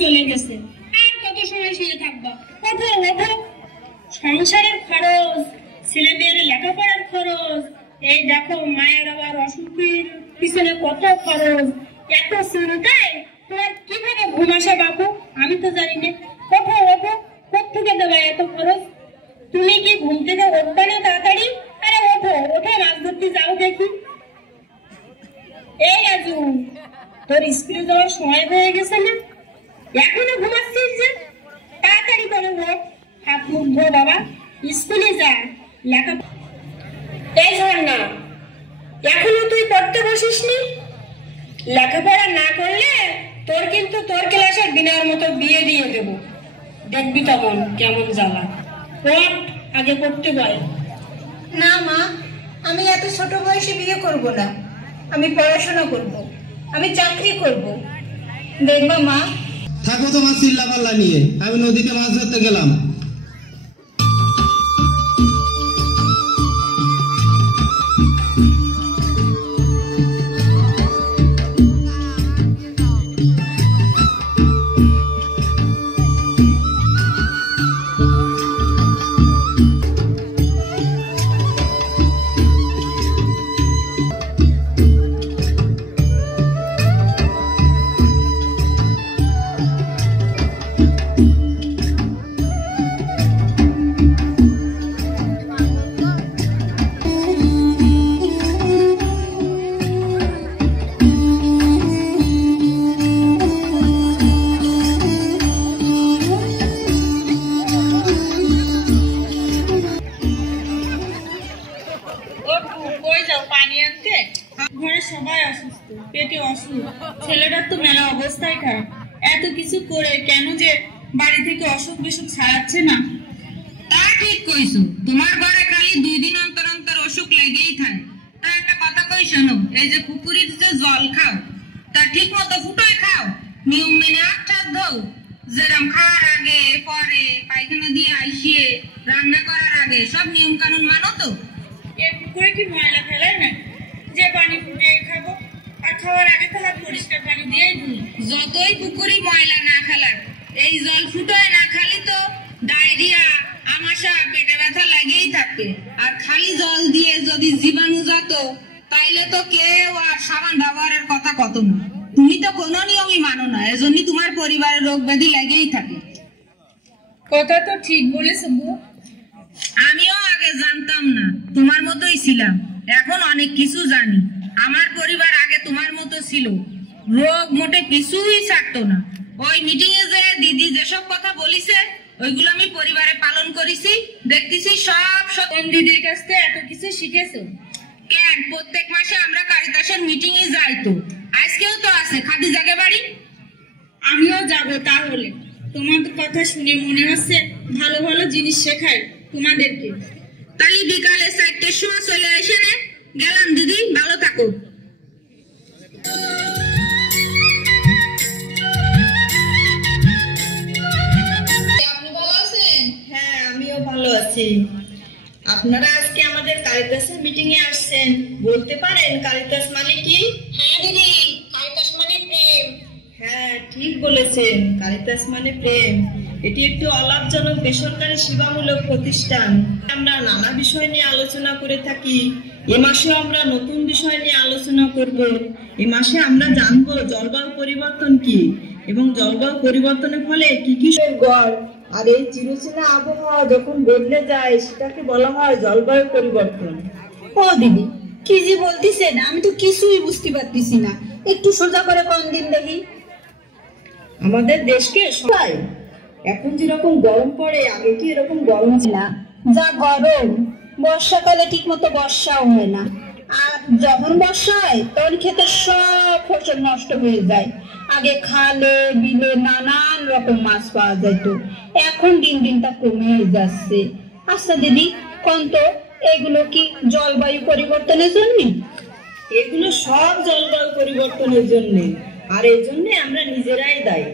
চলে গেছে, আর কত সময় শুয়ে থাকবা? ওঠো ওঠো, সংসারের খরচ, ছেলে মেয়ের লেখাপড়ার খরচ, এই দেখো মায়ের আবার অসুখের পিছনে কত খরচ, এত চিন্তায় তোমার কিভাবে ঘুম আসে বাপু আমি তো জানি না। ওঠো ওঠো, কোথেকে দেবা এত খরচ? তুমি কি ঘুম থেকে উঠবে না তাড়াতাড়ি? আরে ওঠো ওঠো, মাছ ধরতে যাও দেখি। এই রাজু, তোর স্কুলে যাওয়ার সময় হয়ে গেছে না? এখনো ঘুমাচ্ছিস যে? তাড়াতাড়ি করে ওঠ, হাত মুখ ধো বাবা, স্কুলে যা, লেখা। এই ঝর্ণা, এখনো তুই পড়তে বসিসনি? লেখাপড়া না করলে তোর কিন্তু তোর ক্লাসের বিনার মতো বিয়ে দিয়ে দেবো, দেখবি তখন কেমন জ্বালা। পড়, আগে পড়তে বল। না মা, আমি এত ছোট বয়সে বিয়ে করব না, আমি পড়াশোনা করব, আমি চাকরি করব। দেখবা মা। থাকো তোমার চিল্লা পাল্লা নিয়ে, আমি নদীতে মাছ ধরতে গেলাম। ঘরে সবাই অসুস্থ, পেটে অসুখ, ছেলেটার তো মেলা অবস্থায় খারাপ। এত কিছু করে কেন যে বাড়ি থেকে অসুখ বিসুখ ছাড়াচ্ছে না? তা ঠিক কইছো, তোমার ঘরে খালি 2 দিন অন্তর অন্তর অসুখ লেগেই থাকে। তা একটা কথা কই শোনো, এই যে পুকুরের যে জল খাও, তা ঠিক মতো ফুটোয় খাও, নিয়ম মেনে হাত ধো, যেরকম খাওয়ার আগে পরে পায়খানা দিয়ে আইসিয়ে রান্না করার আগে সব নিয়ম কানুন মানো তো? এর পুকুরে কি ময়লা ফেলায় না যে পানি ফুটে খাবো? আর খাওয়ার আগে তো হাত পরিষ্কার পানি দিয়েই ধুই। যতই পুকুরি ময়লা না ফেলাক, এই জল ফুটোয় না খালি তো ডায়রিয়া, আমাশা, পেটে ব্যথা লাগেই থাকে। আর খালি জল দিয়ে যদি জীবাণু যেত তাইলে তো কেউ আর সাবান ব্যবহারের কথা কত না। তুমি তো কোনো নিয়মই মানো না, এজন্যই তোমার পরিবারের রোগ ব্যাধি লেগেই থাকে। কথা তো ঠিক বলেছো বউ। আমিও আগে জানতাম না, তোমার মতোই ছিলাম, এখন অনেক কিছু জানি। আমার পরিবার আগে তোমার মতো ছিল, রোগ মোটে কিছুই ছাড়তো না। ওই মিটিং এ যে দিদি যেসব কথা বলিছে ওইগুলো আমি পরিবারে পালন করেছি, দেখতেছি সব সব। কোন দিদির কাছ থেকে এত কিছু শিখেছো? কেন, প্রত্যেক মাসে আমরা কারিতাসের মিটিং এ যাই তো, আজকেও তো আছে খাদিজাকে বাড়ি। আমিও যাব তাহলে। তোমাদের কথা শুনে মনে হচ্ছে ভালো ভালো জিনিস শেখায় তোমাদেরকে। তাহলে বিকালে 4টের সময় চলে এসে নে। গেলাম দিদি, ভালো থাকো। আপনি ভালো আছেন? হ্যাঁ, আমিও ভালো আছি। আপনারা আজকে আমাদের কারিতাসের মিটিং এ আসছেন, বলতে পারেন কারিতাস মানে কি? হ্যাঁ দিদি, কারিতাস মানে প্রেম। হ্যাঁ, ঠিক বলেছেন, কারিতাস মানে প্রেম। এটি একটি অলাভজনক বেসরকারি সেবামূলক প্রতিষ্ঠান। আমরা নানা বিষয় নিয়ে আলোচনা করে থাকি। এ মাসে আমরা নতুন বিষয় নিয়ে আলোচনা করব। এ মাসে আমরা জানবো জলবায়ু পরিবর্তন কি এবং জলবায়ু পরিবর্তনের ফলে কি কি গড়। আর এই চিরচেনা আবহাওয়া যখন বদলে যায় সেটাকে বলা হয় জলবায়ু পরিবর্তন। ও দিদি, কি যে বলতেছেন আমি তো কিছুই বুঝতে পারতেছি না, একটু সোজা করে কোন দিন দেখি। আমাদের দেশকে সবাই এখন যেরকম গরম পড়ে, আগে কি এরকম গরম ছিল না, যা গরম, বর্ষাকালে ঠিক মতো বর্ষাও হয় না, আর যখন বর্ষা হয় তখন ক্ষেতের সব ফসল নষ্ট হয়ে যায়। আগে খালে বিলে নানান রকম মাছ পাওয়া যেত, এখন দিন দিন তা কমে যাচ্ছে। আচ্ছা দিদি, কোন তো এগুলো কি জলবায়ু পরিবর্তনের জন্য? এগুলো সব জলবায়ু পরিবর্তনের জন্য, আর এই জন্য আমরা নিজেরাই দায়ী।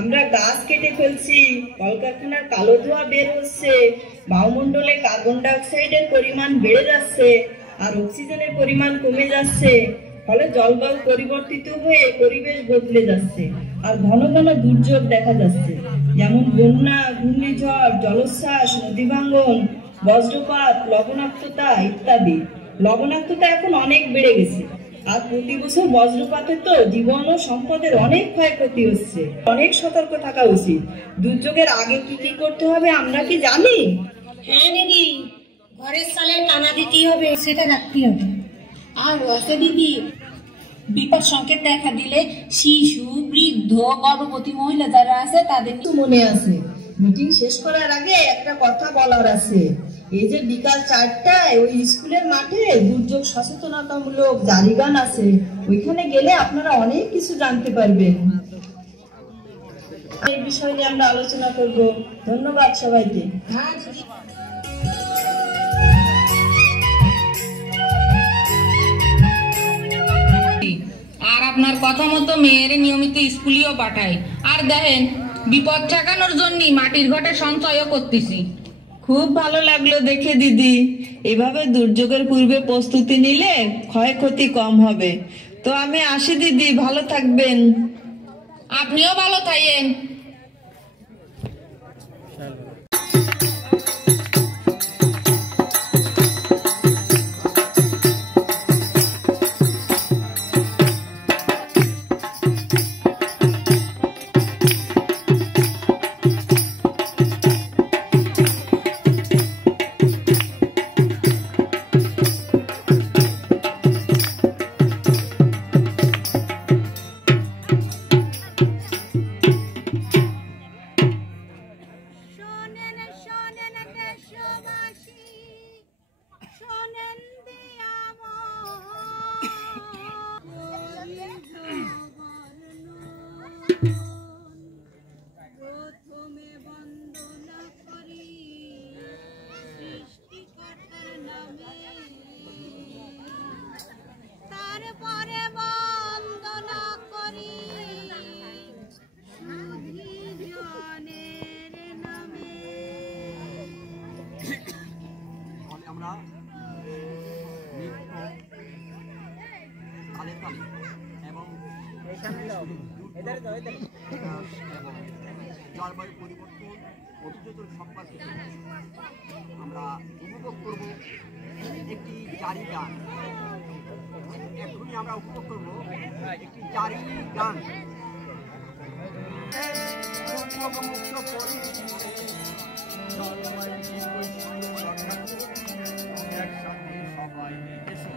আমরা গাছ কেটে ফেলছি, কলকারখানার কালো ধোঁয়া বের হচ্ছে, বায়ুমণ্ডলে কার্বন ডাই অক্সাইডের পরিমাণ বেড়ে যাচ্ছে আর অক্সিজেনের পরিমাণ কমে যাচ্ছে, ফলে জলবায়ু পরিবর্তিত হয়ে পরিবেশ বদলে যাচ্ছে। আর ঘন ঘন দুর্যোগ দেখা যাচ্ছে, যেমন বন্যা, ঘূর্ণিঝড়, জলোচ্ছ্বাস, নদী ভাঙ্গন, বজ্রপাত, লবণাক্ততা ইত্যাদি। লবণাক্ততা এখন অনেক বেড়ে গেছে, আর প্রতি বছর বজ্রপাতে তো জীবন ও সম্পদের অনেক ক্ষয়ক্ষতি হচ্ছে। অনেক সতর্ক থাকা উচিত। দুর্যোগের আগে কি কি করতে হবে আমরা কি জানি? হ্যাঁ দিদি, ঘরের চালে টানা দিতে হবে, সেটা রাখতে হবে। আর আছে দিদি, বিপদ সংকেত দেখা দিলে শিশু, বৃদ্ধ, গর্ভবতী মহিলা যারা আছে তাদের মনে আছে, মিটিং শেষ করার আগে একটা কথা বলার আছে। এই যে বিকাল 4টায় ওই স্কুলের মাঠে দুর্যোগ সচেতনতামূলক জারি গান আছে, ওইখানে গেলে আপনারা অনেক কিছু জানতে পারবেন। এই বিষয় নিয়ে আমরা আলোচনা করব। ধন্যবাদ সবাইকে। হ্যাঁ দিদি। আর আপনার কথা মতো মেয়ের নিয়মিত স্কুলেও পাঠাই। আর দেখেন, বিপদ ঠেকানোর জন্য মাটির ঘটে সঞ্চয়ও করতেছি। খুব ভালো লাগলো দেখে দিদি। এভাবে দুর্যোগের পূর্বে প্রস্তুতি নিলে ক্ষয়ক্ষতি কম হবে। তো আমি আসি দিদি, ভালো থাকবেন। আপনিও ভালো থাকেন। জলবায়ু পরিবর্তন অভিযোজন সম্পর্কিত আমরা উপভোগ করব একটি জারি গান। এখনই আমরা উপভোগ করব একটি জারি গান। একসাথে সবাই এসে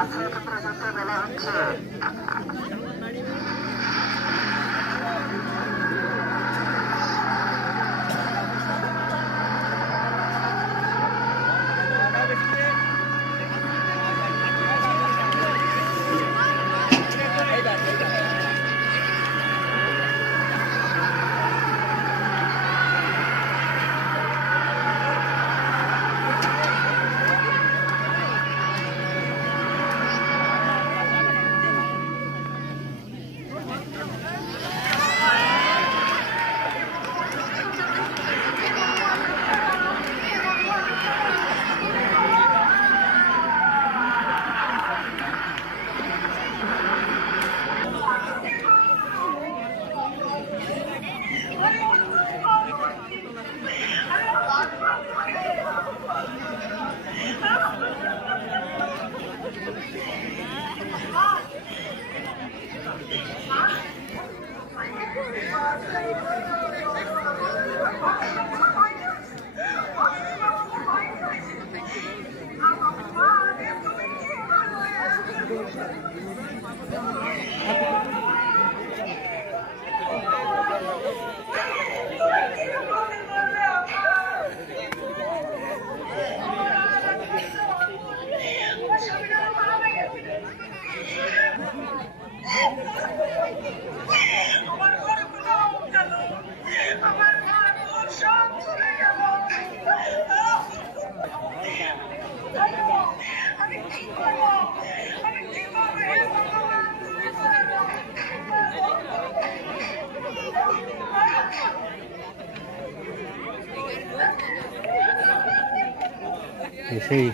আজকের ক্ষেত্রে যুদ্ধ বেলা হচ্ছে। সেই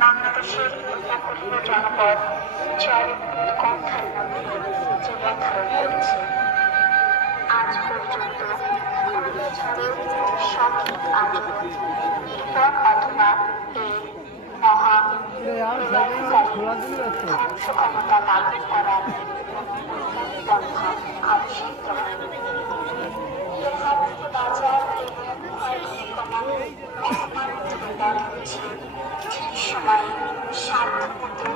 বাংলাদেশের উপকূলীয় জনপদ কণ্ঠার মধ্যে জীবন ধারণ করেছে। আজ পর্যন্ত ঘূর্ণিঝড়ের সঠিক আচরণ নির্ভর অথবা এর মহা ধ্বংস ক্ষমতা লাভ করার পন্থা আবিষ্কৃত হয়। এর মধ্যে বাজার এবং ক্ষয়ক্ষতি কমানোর ধারণা রয়েছে। সময় সাধ্যমতো